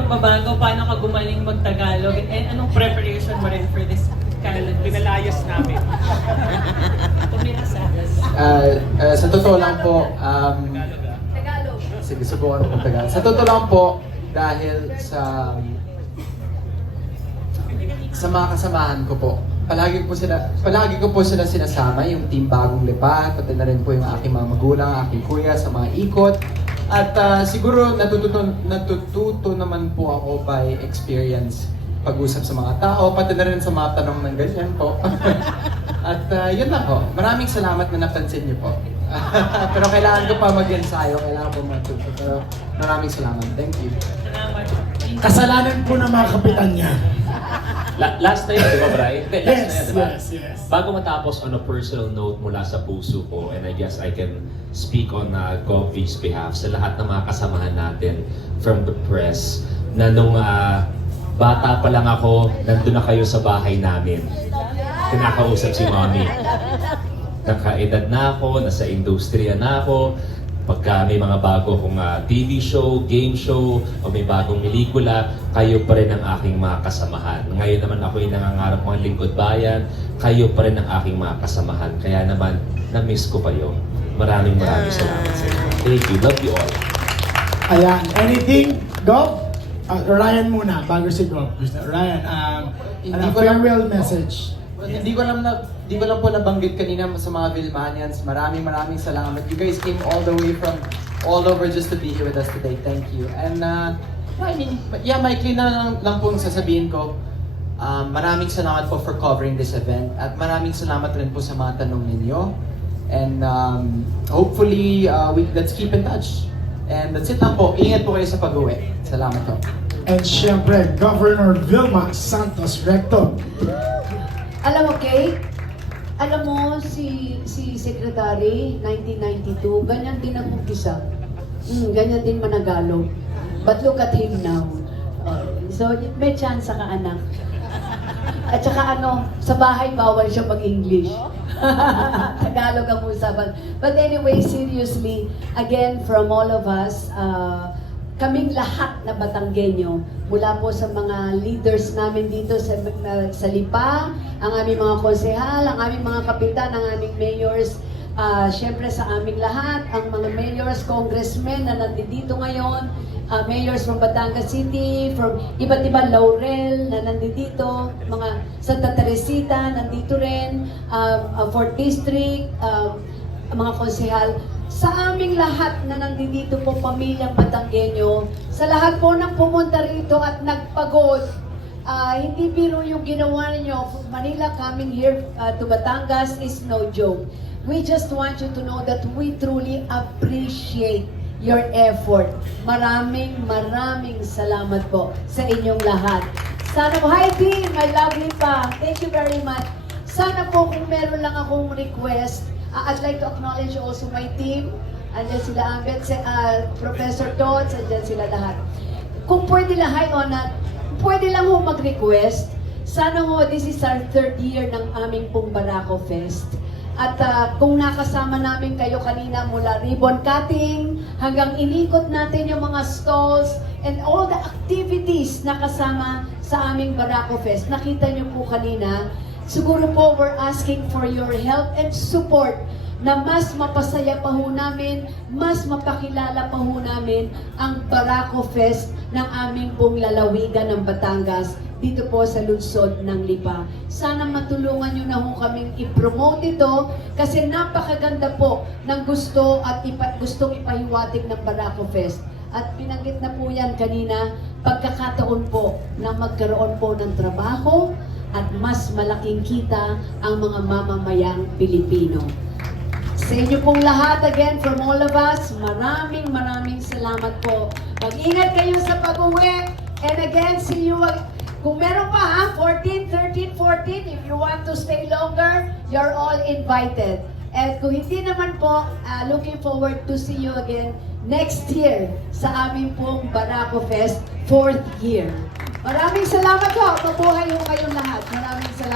pagbabago? Paano ka gumaling mag-Tagalog? And anong preparation mo rin for this Carolyn? Pinalayas namin. Tumira sa Sa totoo lang po, Tagalog. sige, subukan ko Tagalog. Sa totoo lang po, dahil sa mga kasamahan ko po, palagi ko po sila sinasama, yung team Bagong Lipa, pati na rin po yung aking mga magulang, aking kuya sa mga ikot. At siguro natututo naman po ako by experience pag-usap sa mga tao, pati na rin sa mga tanong ng ganyan po. At yun lang po. Maraming salamat na napansin niyo po. Pero kailangan ko pa mag-ensayo, kailangan po matuto. Pero maraming salamat. Thank you. Salamat. Kasalanan po ng mga kapitan niya. Last na yun, di ba, Bri? Last na yun, di ba? Yes. Bago matapos, on a personal note mula sa puso ko, and I guess I can speak on Gov's behalf, sa lahat ng mga kasamahan natin from the press, na nung bata pa lang ako, nandun na kayo sa bahay namin. Kinakausap si Mommy. Nakaedad na ako, nasa industriya na ako. Pagka may mga bago akong TV show, game show, o may bagong pelikula, kayo pa rin ang aking mga kasamahan. Ngayon naman ako'y nangangarap mga lingkod bayan, kayo pa rin ang aking mga kasamahan. Kaya naman, na-miss ko kayo. Maraming salamat sa inyo. Thank you. Love you all. Ayan, anything? Gov? Ryan muna, bago si Gov. Ryan, farewell message. Hindi ko lang po nabanggit kanina sa mga Vilmanians. Maraming salamat. You guys came all the way from all over just to be here with us today. Thank you. And maikli na lang po sasabihin ko. Maraming salamat po for covering this event. At maraming salamat rin po sa mga tanong ninyo. And hopefully, let's keep in touch. And that's it lang po. Ingat po kayo sa pag-uwi. Salamat po. And syempre, Governor Vilma Santos Recto. Alam mo, Kate? Alam mo, si Secretary, 1992, ganyan din ang umpisa. Ganyan din managalog. But look at him now. So, may chance ka, anak. At saka sa bahay bawal siya mag-English. Tagalog ang usapan. But anyway, seriously, again, from all of us, kaming lahat na Batanggenyo, mula po sa mga leaders namin dito sa Lipa, ang aming mga konsehal, ang aming mga kapitan, ang aming mayors, syempre sa aming lahat, ang mga mayors, congressmen na nandito ngayon, mayors from Batangas City, from iba't ibang Laurel na nandito, mga Santa Teresita nandito rin, 4th District, mga konsehal, sa aming lahat na nandito po, pamilyang Batanggenyo, sa lahat po ng pumunta rito at nagpagod, hindi biro yung ginawa ninyo. Manila coming here to Batangas is no joke. We just want you to know that we truly appreciate your effort. Maraming salamat po sa inyong lahat. Sana po, hi team, my lovely pa. Thank you very much. Sana po kung meron lang akong request, I'd like to acknowledge also my team. Andiyan sila Ambet, Professor Tots, andiyan sila lahat. Kung pwede lang, hi Onat, pwede lang ho mag-request. Sana ho, this is our 3rd year ng aming pong Barako Fest. At kung nakasama namin kayo kanina mula ribbon cutting, hanggang inikot natin yung mga stalls, and all the activities na kasama sa aming Barako Fest. Nakita niyo po kanina, siguro po we're asking for your help and support na mas mapasaya pa ho namin, mas mapakilala pa ho namin ang Barako Fest ng aming pong lalawigan ng Batangas dito po sa lungsod ng Lipa. Sana matulungan nyo na ho kaming i-promote ito kasi napakaganda po ng gusto at gustong ipahiwatig ng Barako Fest. At pinanggit na po yan kanina, pagkakataon po na magkaroon po ng trabaho at mas malaking kita ang mga mamamayang Pilipino. Sa inyo pong lahat, again, from all of us, maraming salamat po. Mag-ingat kayo sa pag-uwi. And again, see you. Kung meron pa 14, 13, 14, if you want to stay longer, you're all invited. And kung hindi naman po, looking forward to see you again next year sa aming pong Barako Fest 4th year. Maraming salamat po. Mabuhay ho kayong lahat. Maraming salamat.